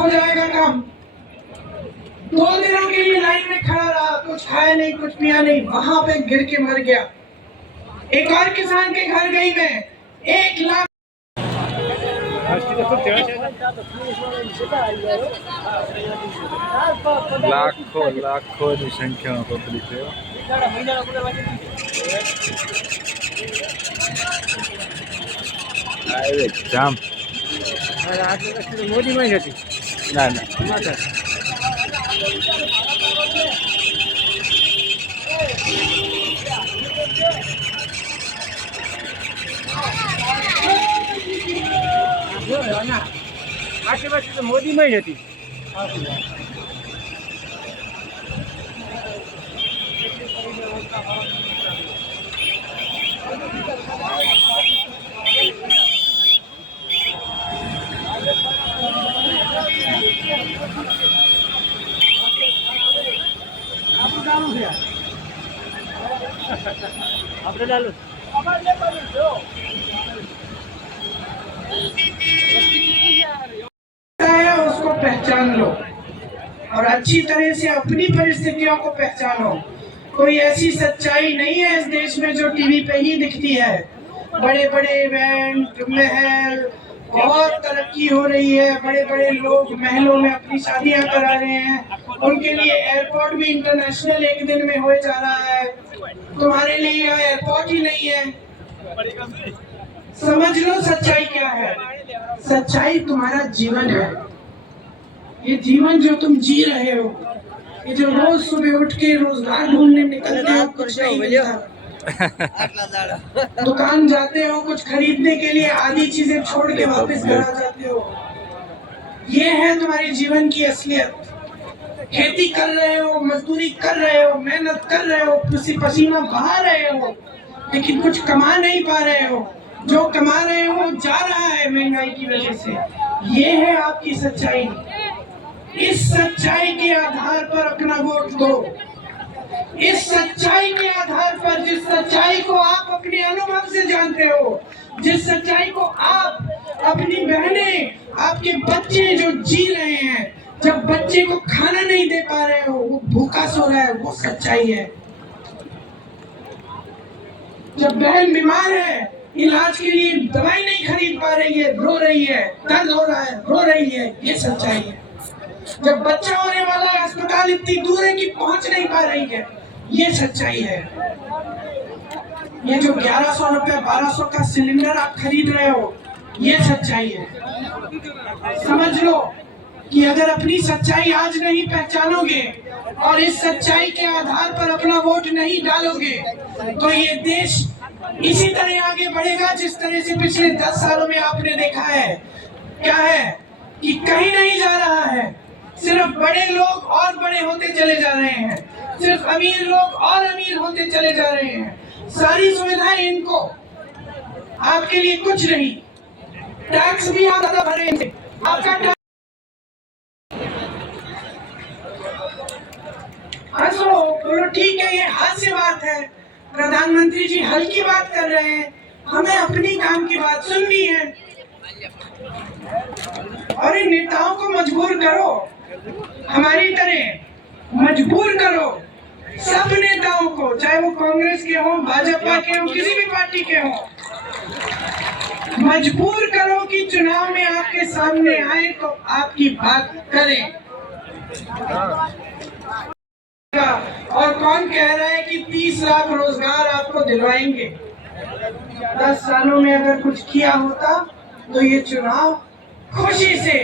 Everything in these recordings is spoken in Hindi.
हो जाएगा काम। 2 दिनों के लिए लाइन में खड़ा रहा, कुछ खाया नहीं, कुछ पिया नहीं, वहां पे गिर के मर गया। एक और किसान के घर गई मैं, 1 लाख लाखों की संख्या में पब्लिक है। जाम मोदी में ना आटली वस्तु तो मोदी में ही थी। आपने डालो उसको पहचान लो और अच्छी तरह से अपनी परिस्थितियों को पहचानो। कोई ऐसी सच्चाई नहीं है इस देश में जो टीवी पे ही दिखती है। बड़े बड़े इवेंट, महल, बहुत तरक्की हो रही है, बड़े बड़े लोग महलों में अपनी शादियां करा रहे हैं, उनके लिए एयरपोर्ट भी इंटरनेशनल एक दिन में हो जा रहा है। तुम्हारे लिए यह एयरपोर्ट ही नहीं है। समझ लो सच्चाई क्या है। सच्चाई तुम्हारा जीवन है। ये जीवन जो तुम जी रहे हो, ये जो रोज सुबह उठ के रोजगार ढूंढने निकलते हो, कुछ नहीं मिलता। दुकान जाते हो कुछ खरीदने के लिए, आधी चीजें छोड़ के वापस घर आ जाते हो। ये है तुम्हारे जीवन की असलियत। खेती कर रहे हो, मजदूरी कर रहे हो, मेहनत कर रहे हो, पसीना बहा रहे हो, लेकिन कुछ कमा नहीं पा रहे हो। जो कमा रहे हो जा रहा है महंगाई की वजह से। ये है आपकी सच्चाई। इस सच्चाई के आधार पर अपना वोट दो। इस सच्चाई के आधार पर, जिस सच्चाई को आप अपने अनुभव से जानते हो, जिस सच्चाई को आप, अपनी बहनें, आपके बच्चे जो जी रहे हैं, जब बच्चे को खाना नहीं दे पा रहे हो, वो भूखा सो रहा है, वो सच्चाई है। जब बहन बीमार है, इलाज के लिए दवाई नहीं खरीद पा रही है, रो रही है, दर्द हो रहा है, रो रही है, ये सच्चाई है। जब बच्चा होने वाला है, अस्पताल इतनी दूर है कि पहुंच नहीं पा रही है, ये सच्चाई है। ये जो 1100 रुपए 1200 का सिलेंडर आप खरीद रहे हो, ये सच्चाई है। समझ लो कि अगर अपनी सच्चाई आज नहीं पहचानोगे और इस सच्चाई के आधार पर अपना वोट नहीं डालोगे, तो ये देश इसी तरह आगे बढ़ेगा जिस तरह से पिछले 10 सालों में आपने देखा है। क्या है कि कहीं नहीं जा रहा है, सिर्फ बड़े लोग और बड़े होते चले जा रहे हैं, सिर्फ अमीर लोग और अमीर होते चले जा रहे हैं। सारी सुविधाएं इनको, आपके लिए कुछ नहीं। टैक्स भी आप ज्यादा भरेंगे, आपका हंसो बोलो ठीक है, ये हास्य बात है। प्रधानमंत्री जी हल्की बात कर रहे हैं, हमें अपनी काम की बात सुननी है। और इन नेताओं को मजबूर करो, हमारी तरह मजबूर करो सब नेताओं को, चाहे वो कांग्रेस के हो, भाजपा के हो, किसी भी पार्टी के हो, मजबूर करो कि चुनाव में आपके सामने आए तो आपकी बात करें। और कौन कह रहा है कि 30 लाख रोजगार आपको दिलवाएंगे? 10 सालों में अगर कुछ किया होता तो ये चुनाव खुशी से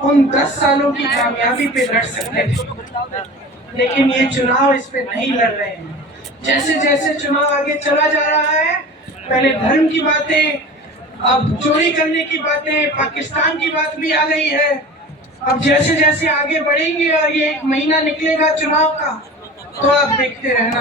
उन 10 सालों की कामयाबी पे लड़ सकते थे, लेकिन ये चुनाव इस पे नहीं लड़ रहे हैं। जैसे जैसे चुनाव आगे चला जा रहा है, पहले धर्म की बातें, अब चोरी करने की बातें, पाकिस्तान की बात भी आ गई है। अब जैसे जैसे आगे बढ़ेंगे और ये 1 महीना निकलेगा चुनाव का, तो आप देखते रहना।